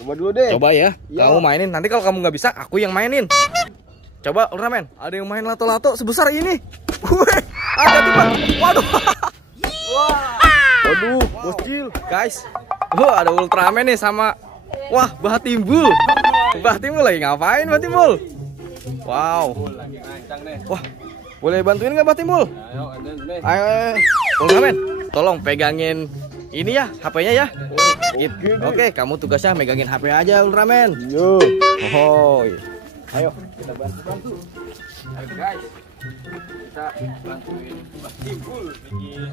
Coba dulu deh. Coba ya, Ya. kamu mainin. Nanti kalau kamu nggak bisa, aku yang mainin. Coba Ultraman, ada yang main lato-lato sebesar ini. Wih, ada tuh Bang. Waduh. Waduh, bocil. Guys, ada Ultraman nih sama, wah, Bah Timbul. Bah Timbul lagi ngapain Bah Timbul? Wow. Lagi ngancang nih. Wah, boleh bantuin nggak Bah Timbul? Ayo, ada nih. Ayo, Ultraman, tolong pegangin ini ya, HP-nya ya. Oke, kamu tugasnya megangin HP aja Ultraman. Yo. Oh, Ayo, kita bantu. ayo guys, kita bantuin Bah Timbul bikin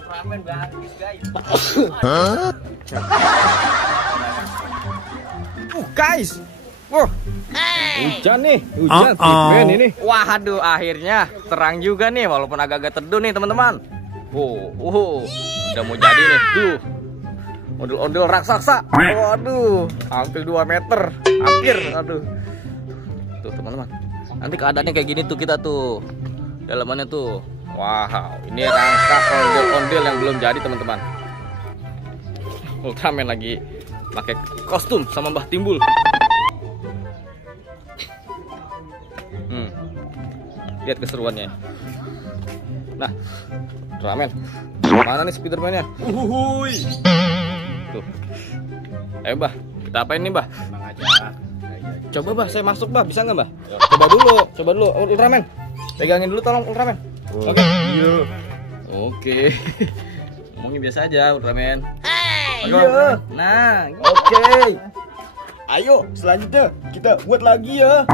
Ultraman bagus guys. Guys, wah, hujan nih, hujan Hitman ini. Waduh, akhirnya terang juga nih, walaupun agak-agak teduh nih teman-teman. Udah mau jadi nih, tuh. Ondel-ondel raksasa. Waduh, hampir 2 meter, hampir, aduh. Tuh teman-teman, nanti keadaannya kayak gini tuh kita tuh, dalamannya tuh. Wow, ini rangka ondel-ondel yang belum jadi teman-teman. Ultraman lagi pakai kostum sama Bah Timbul. Lihat keseruannya. Nah, Ultraman, mana nih Spiderman-nya? Tuh. Ayo Bah, kita apain nih Bah? Coba Bah, saya masuk Bah, bisa nggak Bah? Coba dulu Ultraman. Pegangin dulu tolong Ultraman. Oke. Iya. Oke. Ngomongin biasa aja Ultraman. Iya. Nah, Oke. Ayo, selanjutnya kita buat lagi ya.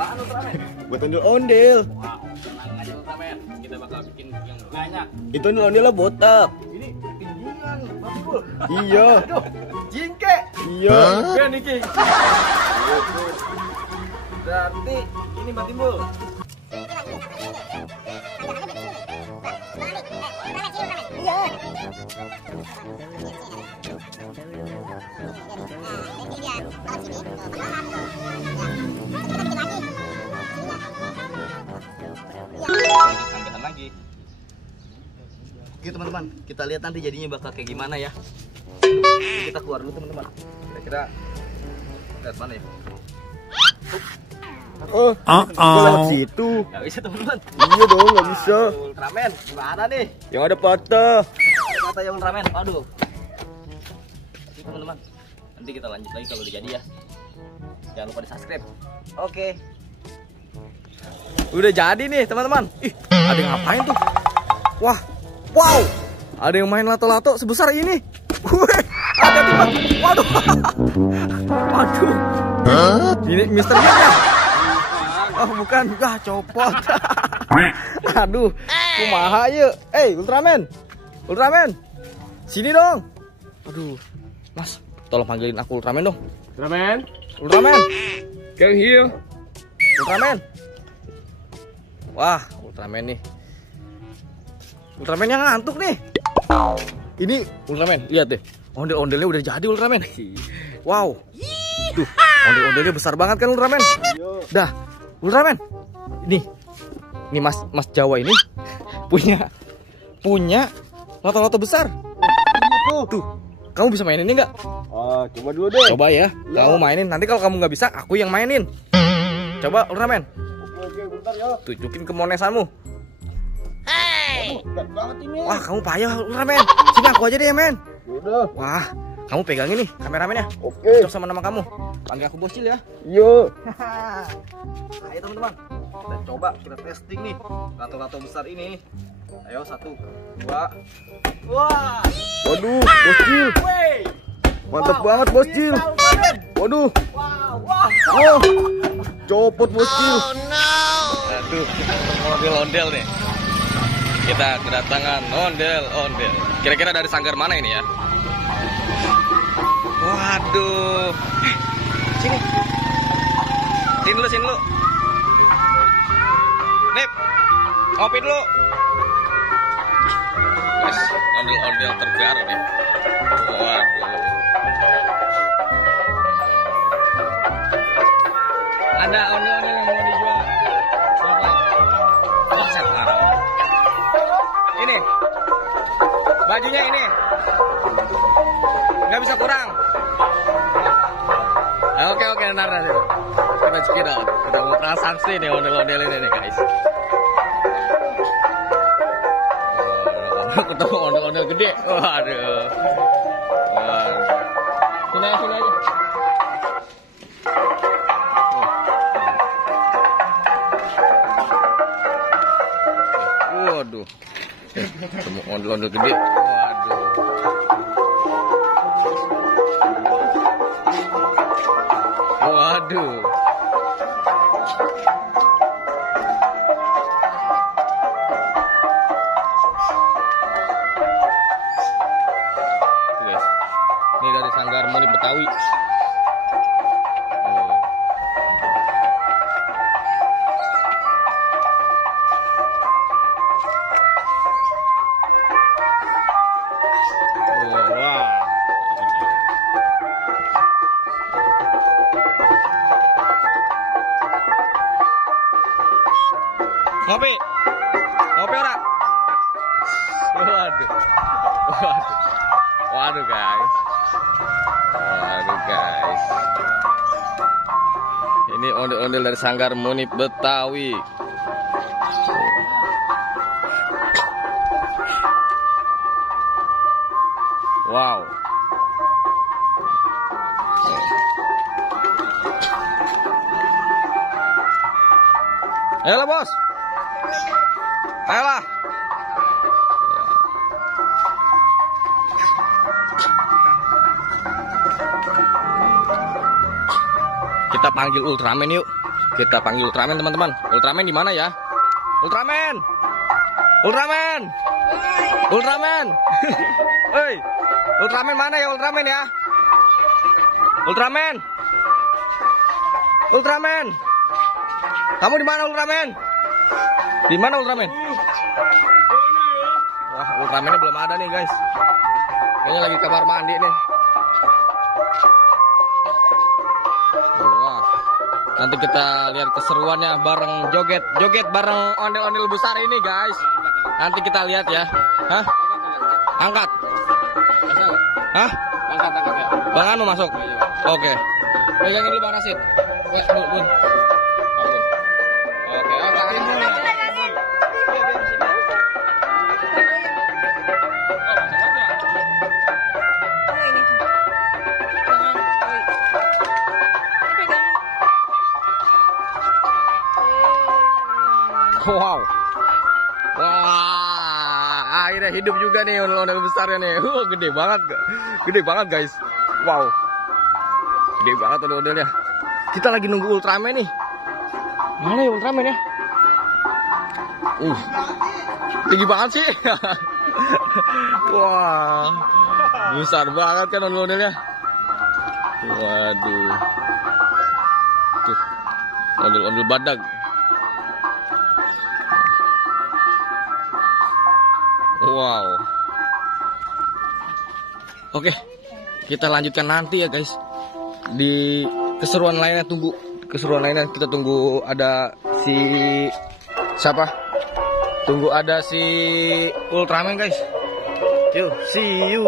apaan Ultraman? Buat ondel-ondel. Wow, tenang aja Ultraman. Kita bakal bikin yang banyak. Itu ondel-ondelnya botak. Ini tinggian, Bah Timbul. Iya. Aduh, jingke. Iya. Jingke nih Ki. Berarti ini Bah Timbul. Sampean lagi. Oke teman-teman, kita lihat nanti jadinya bakal kayak gimana ya. Kita keluar dulu teman-teman. Kira-kira lihat mana ya? Oh, lewat situ. Gak bisa teman-teman. Iya dong, nggak bisa. Ultraman, gimana nih? Yang ada patah. Kata yang Ultraman, aduh. Oke teman-teman, nanti kita lanjut lagi kalau udah jadi ya. Jangan lupa di subscribe. Oke. Udah jadi nih teman-teman. Ih, ada yang ngapain tuh? Wah, wow, ada yang main lato-lato sebesar ini. Wih, ada tuh Bang. Waduh. Aduh. Ini Mister Bean ya? Oh bukan, copot. Aduh, kumaha yuk. Ultraman, Ultraman, sini dong. Aduh, Mas, tolong panggilin aku Ultraman dong. Ultraman, Ultraman, come here. Ultraman. Wah, Ultraman nih. Ultraman yang ngantuk nih. Ini Ultraman, lihat deh. Ondel-ondelnya udah jadi Ultraman. Wow. Tuh, ondel-ondelnya besar banget kan Ultraman. Dah, Ultraman. Nih Mas Jawa ini punya lato-lato besar. Tuh, kamu bisa mainin ini nggak? Coba dulu deh. Coba ya, kamu mainin. Nanti kalau kamu nggak bisa, aku yang mainin. Coba Ultraman, Oke, bentar ya. tunjukin kemonesanmu. Berat banget ini. Wah, kamu payah Ultraman. Sini aku aja deh men. Udah. Wah, kamu pegangin nih kameramennya. Oke. Cocok sama nama kamu. Panggil aku Bocil ya. Yo. Ayo teman-teman, kita coba, kita testing nih lato-lato besar ini. Ayo 1, 2. Wah. Waduh, bocil. Wey. Mantap banget bocil. Bisa, Ultraman. Waduh. Wah. Oh. Copot bocil. Aduh, ondel-ondel nih. Kita kedatangan ondel-ondel. Kira-kira dari sanggar mana ini ya? Waduh. Sini. Sini dulu. Nip. Ngopi dulu. Wes, ondel-ondel terbaru nih. Waduh. Ada ondel-ondel yang mau dijual. Buset, parah. Ini bajunya ini. nggak bisa kurang. Oke, ntar kita check out. Kita mau transaksi nih ondel-ondel ini nih guys. Ketemu ondel-ondel gede. Waduh. Sini aja. Waduh. Ketemu ondel-ondel gede. Waduh. Waduh. Guys, ini dari Sanggar Moni Betawi. Ngopi ora? Waduh guys. Ini ondel-ondel dari Sanggar Moni Betawi. Wow. Ayolah bos. Ayolah. Kita panggil Ultraman yuk. Kita panggil Ultraman teman-teman. Ultraman di mana ya? Ultraman. Hei. Ultraman mana ya Ultraman ya? Ultraman. Kamu di mana Ultraman? Di mana Ultraman? Wah, Ultramannya belum ada nih guys. Kayaknya lagi kamar mandi nih. Wah, nanti kita lihat keseruannya bareng joget bareng ondel-ondel besar ini guys. Nanti kita lihat ya. Hah? Angkat. Hah? Angkat ya. Bang Anu masuk. Oke. Pegangin dulu Bang Rasid. Bun. Oke, angkat. Wow. Wah, akhirnya hidup juga nih ondel-ondel besarnya nih. Gede banget guys. Wow. Gede banget ondel-ondelnya. Kita lagi nunggu Ultraman nih. Mana ya Ultraman ya? Tinggi banget sih. Wah. Besar banget kan ondel-ondelnya. Waduh. Tuh. Ondel-ondel badak. Wow. Oke, kita lanjutkan nanti ya guys. Di keseruan lainnya kita tunggu ada si siapa? Tunggu ada si Ultraman guys. Yuk, see you.